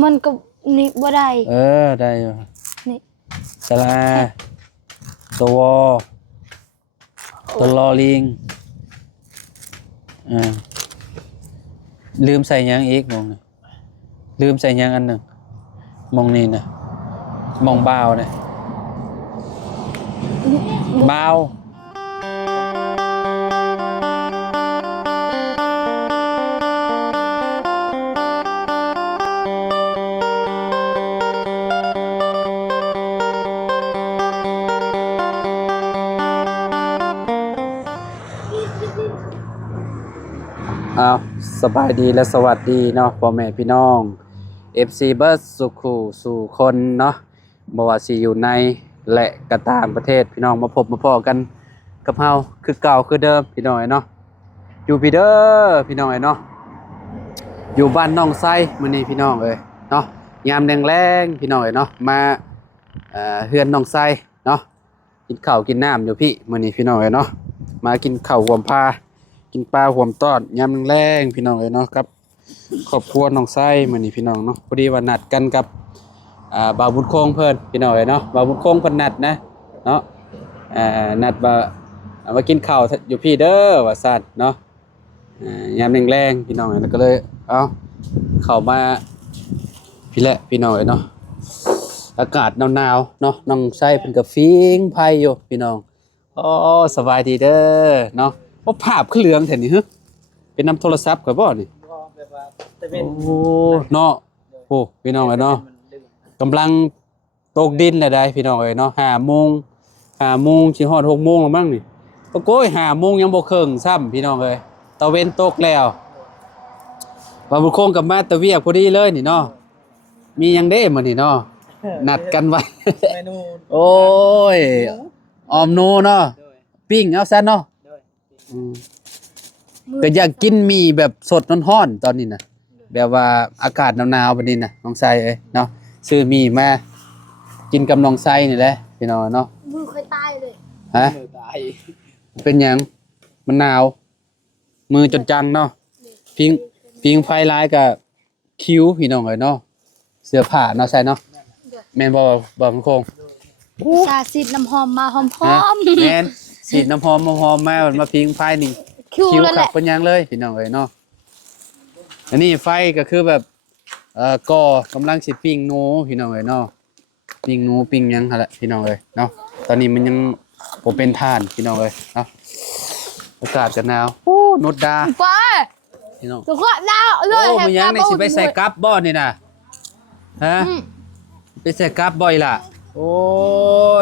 มันก็นี่บ่ได้ได้อยู่นี่สลาตัววอตัวลอลิงลืมใส่ยังอีกมองนี่ลืมใส่ยังอันหนึ่งมองนี่นะมองบ่าวเนี่ยบ่าวสบายดีและสวัสดีเนาะพ่อแม่พี่น้อง FC เบิร์ดสุขุสู่คนเนาะบ่ว่าสิอยู่ในและก็ต่างประเทศพี่น้องมาพบมาพ้อกันกับเฮาคือเก่าคือเดิมพี่น้องเนาะอยู่พี่เด้อพี่น้องเนาะอยู่บ้านน้องไซมื้อนี้พี่น้องเนาะยามแรงๆพี่น้องเนาะมาเฮือนน้องไซเนาะกินข้าวกินน้ำอยู่พี่มื้อนี้พี่น้องเนาะมากินข้าวรวมพากินปลาห่วมต้อนยำแรงพี่น้องเนาะครับครอบครัวน้องไส้มื้อนี้พี่น้องเนาะพอดีว่านัดกันกับบ่าวบุญคงเพิ่นพี่น้องเนาะบ่าวบุญคงเพิ่นนัดนะเนาะนัดมากินข้าวอยู่พี่เด้อว่าซั่นเนาะยำแรงพี่น้องแล้วก็เลยเอาเข้ามาพี่แหละพี่น้องเนาะอากาศหนาวๆเนาะน้องไส้เพิ่นก็ฟิงไผอยู่พี่น้องอ๋อสบายดีเด้อเนาะโอ้ภาพขึ้นเหลืองแท้นี่ฮะเป็นน้ำโทรศัพท์ข่อยบ่นี่โอ้เนาะโอ้พี่น้องเนาะกำลังตกดินแล้วได้พี่น้องเนาะ5 โมงสิฮอด6 โมงแล้วมั้งนี่โอ้โกย5 โมงยังบ่ครึ่งซ้ำพี่น้องตะเว้นตกแล้วว่าบุญคงกับมาตะเวียกพอดีเลยนี่เนาะมีหยังเด้มื้อนี้เนาะนัดกันไว้เมนูโอ้ยออมนูเนาะปิ้งเอาซะเนาะก็อยากกินมีแบบสดร้อนๆตอนนี้นะแบบว่าอากาศหนาวๆแบบนี้นะน้องไซเนาะซื้อมีมากินกับน้องไซนี่แหละพี่น้องเนาะมือค่อยตายเลยฮะเป็นหยังมันหนาวมือจนจังเนาะพิงไฟลายกับคิ้วพี่น้องเนาะเสื้อผ้าเนาะไซเนาะแม่นบ่คงชาซีดน้ำหอมมาหอมแม่นสีน้ำหอมมาพิงไฟนี่คิวขับเป็นยังเลยพี่น้องเนาะอันนี้ไฟก็คือแบบก่อกำลังสิปิ้งหนูพี่น้องเนาะปิ้งหนูปิ้งยังหั่นแหละพี่น้องเนาะตอนนี้มันยังบ่เป็นท่านพี่น้องเนาะอากาศก็หนาวโอ้นุดดาไปพี่น้องสุขดาวเลยโอ้มันยังนี่สิไปใส่กั๊บบ่นี่น่ะฮะไปใส่กั๊บบ่อีล่ะโอ้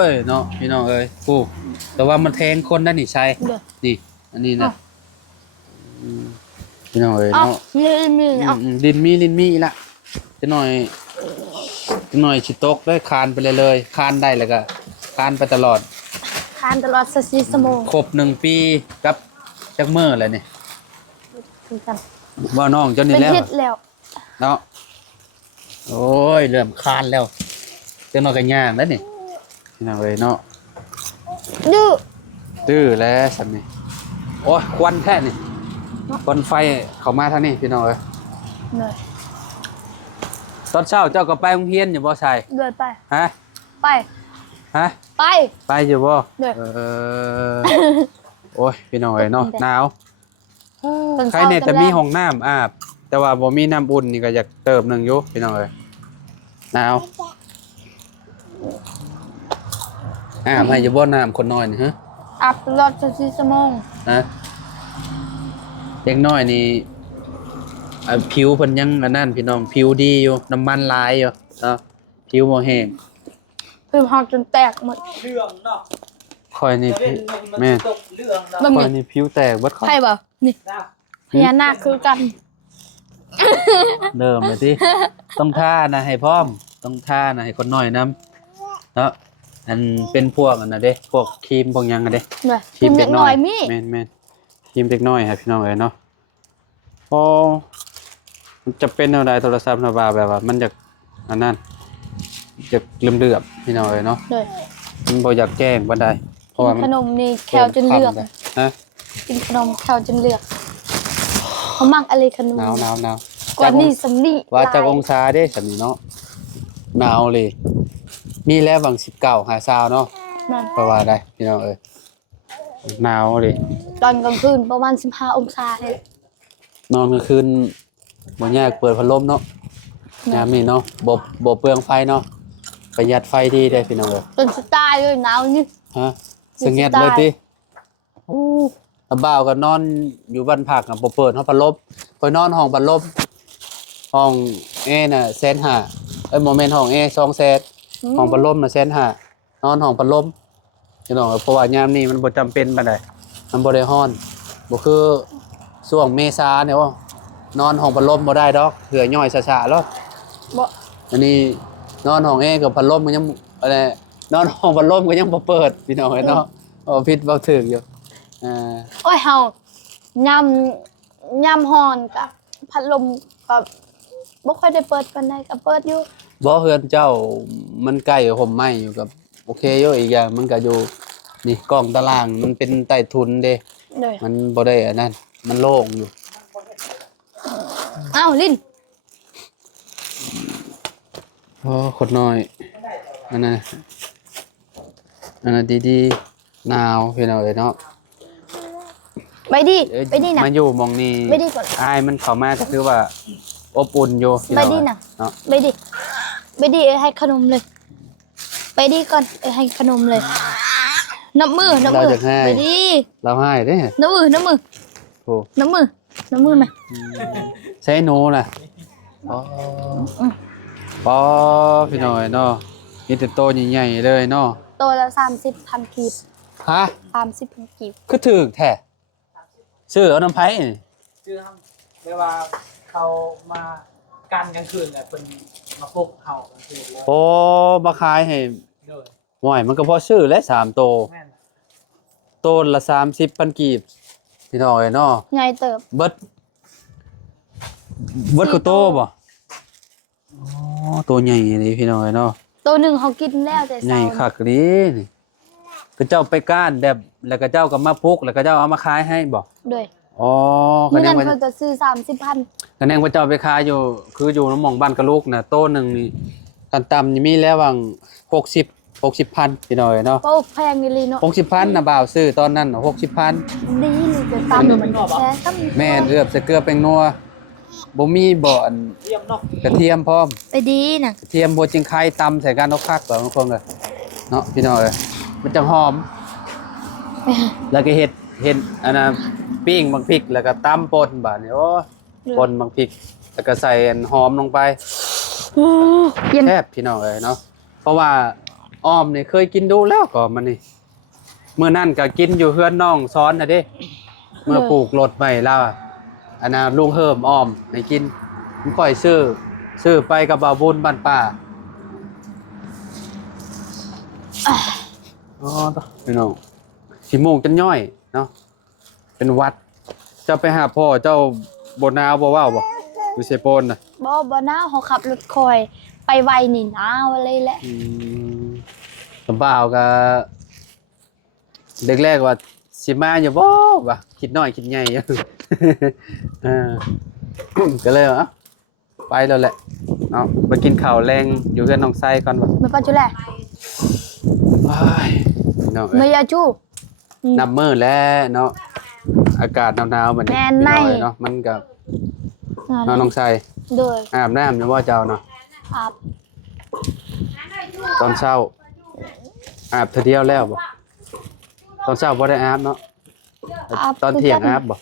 ยเนาะพี่น้องกูแต่ว่ามันแทงคนนั่นนี่ใช่นี่อันนี้นะพี่น้องเนาะลินมีละจะหน่อยชิตกได้คานไปเลยคานได้แล้วก็คานไปตลอด24 ชั่วโมงครบ1 ปีกับจักมื้อแล้วนี่ว่าน้องเจ้านี่แล้วเนาะโอ้ยเริ่มคานแล้วเจ้าน้อยก็ย่างแล้วนี่พี่น้องเนาะดื้อแล้วสันนี่โอ้ยควันแท้นี่ควันไฟเข้ามาทางนี้พี่น้องตอนเช้าเจ้าก็ไปโรงเรียนอยู่บ่ใช่เลยไปฮะไปฮะไปอยู่บ่โอ้ยพี่น้องหนาวใครเนี่ยจะมีห้องน้ำอาบแต่ว่าบ่มีน้ำอุ่นนี่ก็อยากเติมนึงอยู่พี่น้องหนาวให้อยู่บ่น้ำคนน้อยนี่ฮะอาบตลอด24 ชั่วโมงฮะเด็กน้อยนี่ผิวเพิ่นยังอันนั้นพี่น้องผิวดีอยู่น้ำมันลายอยู่เนาะผิวบ่แห้งผิวหอกจนแตกหมดเรื่องเนาะค่อยนี่แม่ค่อยนี่ผิวแตกเบิดใช่บ่นี่พญานาคคือกันเริ่มเลยติต้องท่านะให้พร้อมต้องท่านะให้คนน้อยนำเนาะอันเป็นพวกอันน่ะเด้พวกครีมพวกยังอ่ะเด้ครีมเด็กน้อยมีแม่นครีมเด็กน้อยครับพี่น้องเนาะพอมันจะเป็นอะไรโทรศัพท์นะแบบว่ามันจะอันนั้นจะเลื่อมๆพี่น้องเนาะมันบ่อยากแกล้งบ่ได้เพราะว่าขนมนี่แควจนเลือกฮะกินขนมแควจนเลือกเขามักอะไรขนมหนาวก กว่านี้สำนี ว่าจากองศาเด้สำนี้เนาะหนาวเลยมีแล้วบาง19หาซาวเนาะ นั่น เพราะว่าได้พี่น้องเอ้ยหนาวเลย ตอนกลางคืนประมาณ15องศาเลย นอนกลางคืนบ่ยากเปิดพัดลมเนาะยามนี้เนาะบ่เปลืองไฟเนาะประหยัดไฟดีเด้พี่น้องเอ้ย จนสไตล์เลยหนาวนี่ ฮะสงเงียดเลยติ อู้ อาบ่าวก็นอนอยู่บ้านพักน่ะบ่เปิดห้องพัดลมคอยนอนห้องพัดลมห้องแอร์น่ะ150,000บ่แม่นห้องแอร์200,000ห้องพัดลมน่ะ150,000นอนห้องพัดลมพี่น้องเพราะว่ายามนี้มันบ่จำเป็นปานใดมันบ่ได้ร้อนบ่คือช่วงเมษาเนี่ยว่านอนห้องพัดลมบ่ได้ดอกเหือย่อยช้าๆแล้ว บ่ อันนี้นอนห้องแอร์กับพัดลมก็ยังอะไรนอนห้องพัดลมก็ยังบ่เปิดพี่น้องเนาะผิดบ่ถูกอยู่โอ้ยเฮายำฮอนกับพัดลมกับบ่ค่อยได้เปิดปานใดก็เปิดอยู่ บ่เฮือนเจ้ามันใกล้กับห่มไม้อยู่กับโอเคอยู่อีกอย่างมันก็อยู่นี่กล้องตารางมันเป็นใต้ทุนเด้ เด้อ มันบ่ได้อันนั้นมันโล่งอยู่ อ้าวลิ้น โอ้คนน้อยอันนั้นดีๆหนาวพี่น้องเอ้ยเนาะ ไปดิไปดิน่ะ มาอยู่หม่องนี้ ไปดิก่อน อายมันเข้ามาก็คือว่าอบอุ่นอยู่พี่ ไป น้อง ดิน่ะ เนาะ ไปดิไปดิให้ขนมเลย ไปดิก่อนให้ขนมเลยน้ำมือไปดิ เราให้เด้ น้ำมือ โอ้ น้ำมือมา ใช้หนูน่ะปอพี่น้อยเนาะมีแต่โตใหญ่ๆเลยเนาะ ตัวละ30,000 กีบ ฮะ 30,000 กีบ คือถูกแท้ซื้อเอาน้ำไผนี่ ชื่อทำเรียกว่าเขามากันกลางคืนเนี่ยเป็นมาปลุกเห่ากลางคืนแล้ว โอ้มาขายให้ โดย ห่วยมันก็พอซื้อแล้ว3โต แม่น โตละ30,000กีบพี่น้อยเนาะ ใหญ่เติบ เบิดคือโตบ่อ๋อโตใหญ่นี่พี่น้อยเนาะ ตัวหนึ่งเขากินแล้วแต่ ใหญ่ เช้า คักดีนี่ก็เจ้าไปก้านแบบแล้วก็เจ้าก็มาพุกแล้วก็เจ้าเอามาขายให้บ่ ด้วย อ๋อคะ เมื่อ แน นั้น น ว่า เขาจะซื้อ30,000 คะแนนว่าเจ้าไปขายอยู่คืออยู่น้ำหม่องบ้านกะลูกน่ะโตหนึงนี่กันต่ำนี่มีแล้ววัง60,000พี่น้อยเนาะ โอ้แพงนี่เลยเนาะ 60,000น่ะบ่าวซื้อตอนนั้นน่ะ60,000 ดีเลยจะตามมันแค่ก็มี แม่นเอือบใส่เกลือแป้งนัวบ่มีบ่อน เยี่ยมเนาะ กระเทียมพร้อม ไปดีน่ะ กระเทียมบัวจิงไข่ตำใส่กันเอาคักแบบบางคนเลยเนาะพี่น้องเอ้ยมันจะหอม แล้วก็เห็ดอันน่ะปิ้งบางพริกแล้วก็ตำป่นบาดนี้โอ้ป่นบางพริกแล้วก็ใส่อันหอมลงไป เย็น แซ่บพี่น้องเอ้ยเนาะเพราะว่าอ้อมนี่เคยกินดูแล้วก็มันนี่มื้อนั้นก็กินอยู่เฮือนน้องซ้อนน่ะเด้เมื่อปลูกรถใหม่แล้วอะอันน่ะลุงเฮิมอ้อมให้กินผมค่อยซื้อไปกับบ่าวบุญบ้านป่าอ๋อพี่น้องสิโมงจนย่อยเนาะเป็นหวัดเจ้าไปหาพ่อเจ้าบ่หนาวบ่ว้าวบ่อยู่เซโปนน่ะ บ่หนาวเขาขับรถคอยไปไวนี่หนาวเลยแหละ สมบ่าวก็แรกๆว่าสิมาอยู่บ่วะคิดน้อยคิดใหญ่อยู่ เออ ก็เลยว่าไปแล้วแหละเอาไปกินข้าวแรงอยู่กับน้องไส้ก่อนบ่ ไม่ปัจจุแล ว้ายน้อง ไม่ เอ้ย ยาจู นับมื้อแล้วเนาะอากาศหนาวๆแบบนี้ แม่นไหม พี่น้องเอ้ยเนาะมันก็น้องไส้ โดย อาบน้ำอยู่บ่เจ้าเนาะ อาบ ตอนเช้าอาบเทื่อเดียวแล้วบ่ตอนเช้าบ่ได้อาบเนาะตอนเที่ยงอาบบ่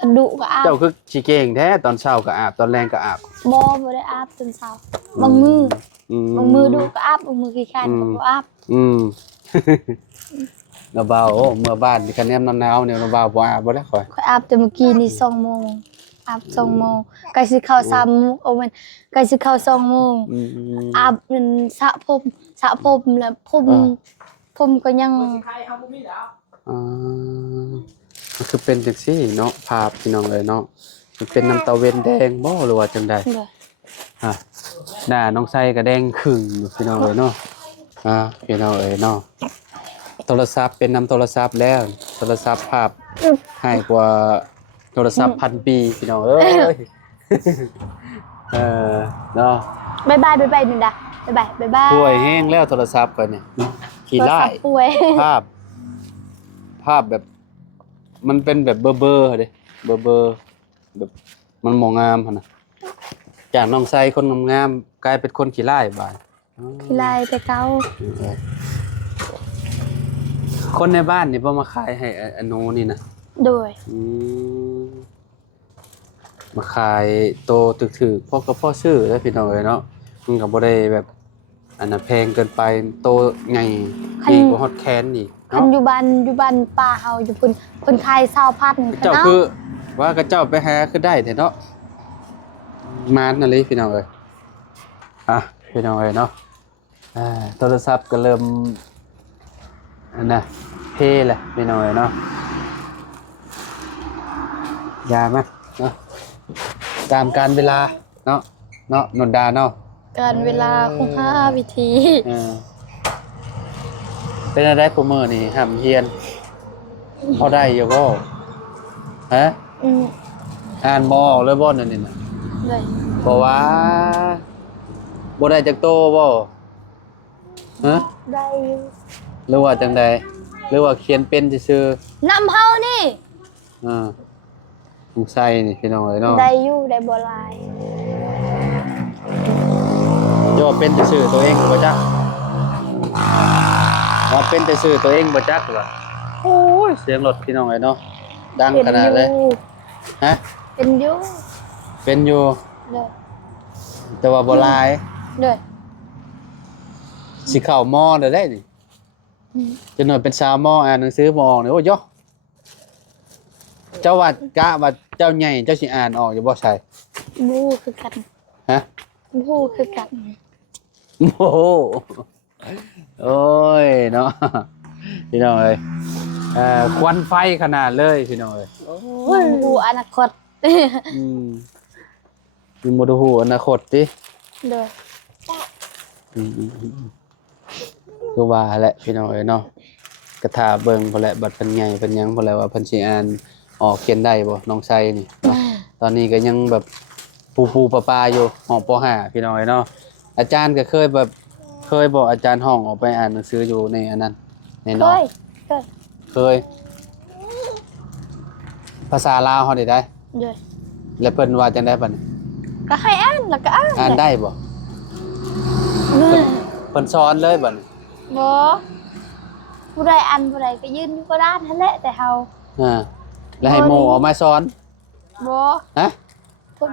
กระดูกก็อาบ เจ้าคือสิเก่งแท้ตอนเช้าก็อาบตอนแรงก็อาบ บ่ได้อาบจนเช้าบางมือ บางมือดูก็อาบบางมือขี้คร้านก็บ่อาบ อืม นาบ่าวโอ้เมื่อบ้านนี่คะแนนหนาวๆเนี่ยนาบ่าวบ่อาบบ่ได้ข่อย ค่อยอาบแต่เมื่อกี้นี่2 โมงอาบ2 โมงใกล้สิเข้า3 โมงโอ้แม่นใกล้สิเข้า2 โมง อืม อาบมันสระผมแล้วผมก็ยัง ใครทำบุญแล้ว อ่ามันคือเป็นจังซี่เนาะภาพพี่น้องเอ้ยเนาะมันเป็นน้ำตาเวนแดงบ่หรือว่าจังใด เลย ฮะหน้าน้องไส้ก็แดงครึ่งอยู่พี่น้องเอ้ยเนาะพี่น้องเอ้ยเนาะโทรศัพท์เป็นน้ำโทรศัพท์แล้วโทรศัพท์ภาพให้กว่าโทรศัพท์1,000 ปีพี่น้องเอ้ย เออเนาะ บายบายนึงดาบายบาย ป่วยแห้งแล้วโทรศัพท์กันเนี่ยขี้ไล่ ป่วย ภาพแบบมันเป็นแบบเบอร์เด้เบอร์แบบมันมองงามหั่นน่ะจากน้องไซคนงามๆกลายเป็นคนขี้ไล่บาด ขี้ลายแต่เก่า คนในบ้านนี่บ่มาขายให้อโนนี่นะ โดย มาขายโตถึกๆพ่อกับพ่อซื้อแล้วพี่น้องเอ้ยเนาะมันก็บ่ได้แบบอันน่ะแพงเกินไปโตใหญ่ดีกว่าฮอตแคนนี่ คัน เนาะ อยู่บ้านป้าเฮาอยู่เพิ่นขาย20,000 เจ้าคือว่ากระเจ้าไปหาคือได้แท้เนาะมานนั่นเลยพี่น้องเอ้ยพี่น้องเอ้ยเนาะโทรศัพท์ก็เริ่มอันน่ะเท่แหละพี่น้องเอ้ยเนาะยามาเนาะตามการเวลาเนาะนนดาเนาะ การเวลาของ5วิธี เป็นอะไรกูมื้อนี่ห้ำเฮียนพอได้อยู่บ่ฮะอ่านบ่ออกเลยบ่นั่นนี่น่ะ เลย บ่ว่าบ่ได้จักโตบ่ฮะ ได้อยู่ หรือว่าจังใดหรือว่าเขียนเป็นซื่อ น้ำเฮานี่ สงสัยนี่พี่น้องเอ้ยเนาะ ได้อยู่ได้บ่หลาย ย่อเป็นแต่ชื่อตัวเองบ่จักว่าเป็นแต่ชื่อตัวเองบ่จักว่ะโอ้ยเสียงรถพี่น้องเอ้ยเนาะดังขนาดเลยฮะ เป็นอยู่ เป็นอยู่ เลย แต่ว่าบ่หลาย เลย สิเข้ามอได้นี่จะหน่อยเป็นชาวมออ่านหนังสือบ่ออกนี่โอ้ยเจ้าว่ากะว่าเจ้าใหญ่เจ้าสิอ่านออกอยู่บ่ใช่ บูคือกัน ฮะ บูคือกัน โอ้โหโอ้ยเนาะพี่น้องเอ้ยควันไฟขนาดเลยพี่น้องเอ้ย บูอนาคต มีบ่ดูฮู้อนาคตติ เลย คือว่าแหละพี่น้องเอ้ยเนาะกระทาเบิ่งพุ่นแหละบัดเพิ่นใหญ่เพิ่นหยังพุ่นแหละว่าเพิ่นสิอ่านออกเขียนได้บ่น้องไซนี่เนาะตอนนี้ก็ยังแบบปูปลาๆอยู่ห้องป .5 พี่น้องเอ้ยเนาะอาจารย์ก็เคยบอกอาจารย์ห้องออกไปอ่านหนังสืออยู่ในอันนั้นใน เค เนาะ ย เคยภาษาลาวเฮาได้ เลย แล้วเพิ่นว่าจังได๋บัดนี้ ก็ให้อ่านแล้วก็อ่าน อ่านได้บ่เพิ่นสอนเลยบัดนี้ บ่ผู้ใดอ่านผู้ใดก็ยืนอยู่ก็ด้านนั่นแหละแต่เฮา แล้วให้โมออกมาสอน บ่ ฮะ พุ่น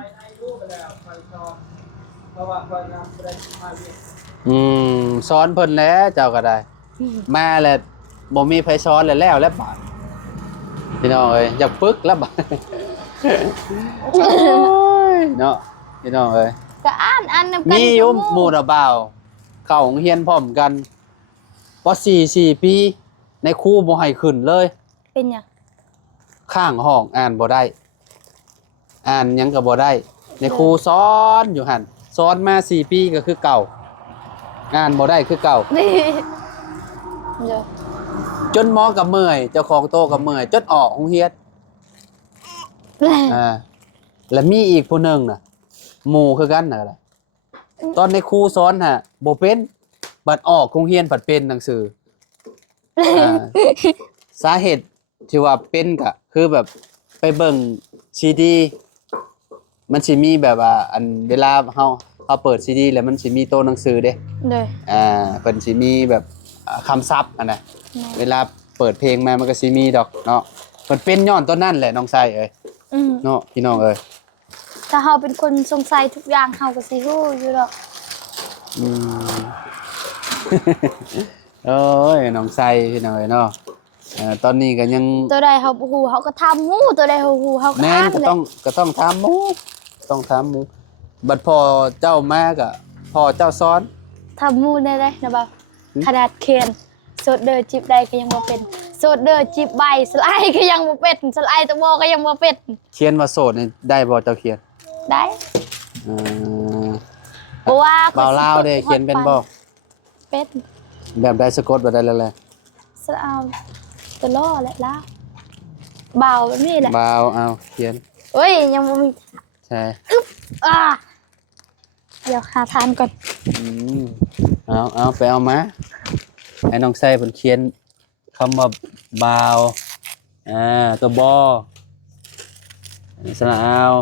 เพราะว่าคนนำได้มาเรียน สอนเพิ่นแล้วเจ้าก็ได้มาแล้วบ่มีไผสอนแล้วบาดพี่น้องเอ้ยอยากปึกแล้วบาดโอ้ยเนาะพี่น้องเอ้ย ก็อ่านนำกัน มีอยู่หมู่ระบ่าวเข้าโรงเรียนพร้อมกันป .4 ปีในครูบ่ให้ขึ้นเลย เป็นหยัง ข้างห้องอ่านบ่ได้อ่านหยังก็บ่ได้ในครูสอนอยู่หั่นสอนมา4 ปีก็คือเก่าอ่านบ่ได้คือเก่า นี่เด้อ จนหมอกับเมื่อยเจ้าของโตกับเมื่อยจนออกโรงเรียนแล้วมีอีกผู้หนึงน่ะหมู่คือกันน่ะล่ะตอนในครูสอนฮะบ่เป็นบัดออกโรงเรียนบัดเป็นหนังสือสาเหตุที่ว่าเป็นก็คือแบบไปเบิ่งซีดีมันสิมีแบบว่าอันเวลาเฮาเปิดซีดีแล้วมันสิมีโต๊ะหนังสือเด้ เลย เพิ่นสิมีแบบคำศัพท์อันน่ะเวลาเปิดเพลงมามันก็สิมีดอกเนาะเพิ่นเป็นย้อนต้นนั้นแหละน้องไสเอ้ยเนาะพี่น้องเอ้ย ถ้าเฮาเป็นคนสงสัยทุกอย่างเฮาก็สิฮู้อยู่ดอก โอ้ยน้องไสพี่น้องเอ้ยเนาะตอนนี้ก็ยัง ตัวใดเฮาบ่ฮู้เฮาก็ถามหมู่ตัวใดเฮาฮู้เฮาก็ แม่ อ่าน น ก็ แหละ ต้องถามหมู่ต้องถามหมู่บัดพ่อเจ้ามาก็พ่อเจ้าสอน ถามหมู่ได้นะบ่าวขนาดเขียนโซดเดอร์จิบได้ก็ยังบ่เป็นโซดเดอร์จิบใบสไลด์ก็ยังบ่เป็นสไลด์ตะโมก็ยังบ่เป็น เขียนว่าโสดนี่ได้บ่เจ้าเขียน ได้ เอ่อ เพราะว่า เบาลาวเด้เขียนเป็นบ่ เป็น แบบใดสะกดแบบใดแล้วแหละ สะเอาตัวล้อแหละล่ะเบาแบบนี้แหละ เบาเอาเขียน เอ้ยยังบ่มี ใช่ เดี๋ยวหาทานก่อน อืมเอาไปเอามาให้น้องไส้เพิ่นเขียนคำว่าบาวตัวบอสระอาว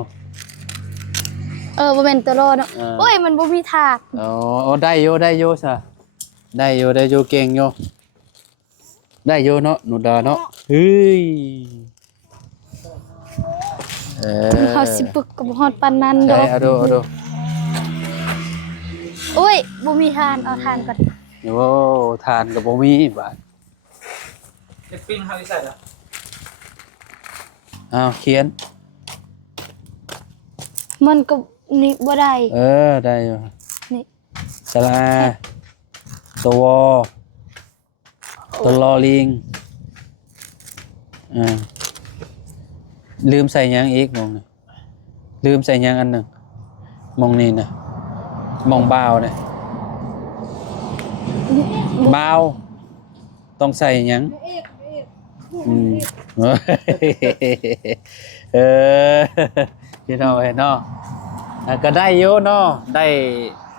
บ่เป็นตัวโลเนาะโอ้ยมันบ่มีถาด อ๋อได้อยู่ซะได้อยู่เก่งอยู่ได้อยู่เนาะหนูดาเนาะเฮ้ย เขาสิปึกกับฮอดปานนั้นด ได้ อก เอาดู โอ้ยบ่มีทานเอาทานก่อน โอ้ทานกับบ่มีบาด เด็กปิ้งเฮาอีใส่ละ อ้าวเขียน มันก็นี่บ่ได้ ได้อยู่ นี่ สระอาตัววอตัวลอลิงลืมใส่หยังอีกมองนี่ลืมใส่หยังอันหนึ่งมองนี่นะมองบาวเนี่ยบาวต้องใส่หยังอืม พี่น้องเอ้ยเนาะก็ได้อยู่เนาะได้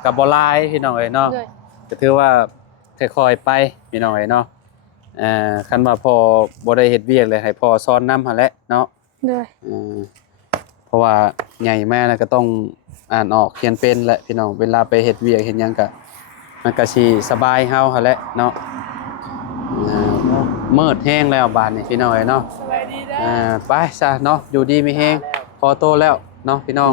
กับบ่หลายพี่น้องเอ้ยเนาะ เลย ก็ถือว่าค่อยๆไปพี่น้องเอ้ยเนาะคันว่าพอบ่ได้เฮ็ดเวียกเลยให้พ่อสอนนำหั่นแหละเนาะ เลย เพราะว่าใหญ่แม่แล้วก็ต้องอ่านออกเขียนเป็นแหละพี่น้องเวลาไปเฮ็ดเวียกเฮ็ดหยังก็มันก็สิสบายเฮาหั่นแหละเนาะมืดแห้งแล้วบาดนี้พี่น้องเอ้ยเนาะ สบายดีเด้อ ไปซะเนาะอยู่ดีมีแห้งพอโตแล้วเนาะพี่น้อง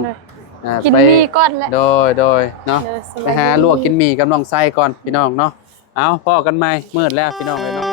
กิน ไป มีก่อนแหละ โดยเนาะ เลยส ไป บายดี หาลวกกินหมี่กับน้องไส้ก่อนพี่น้องเนาะเอาพ่อกันใหม่มืดแล้วพี่น้องเลยเนาะ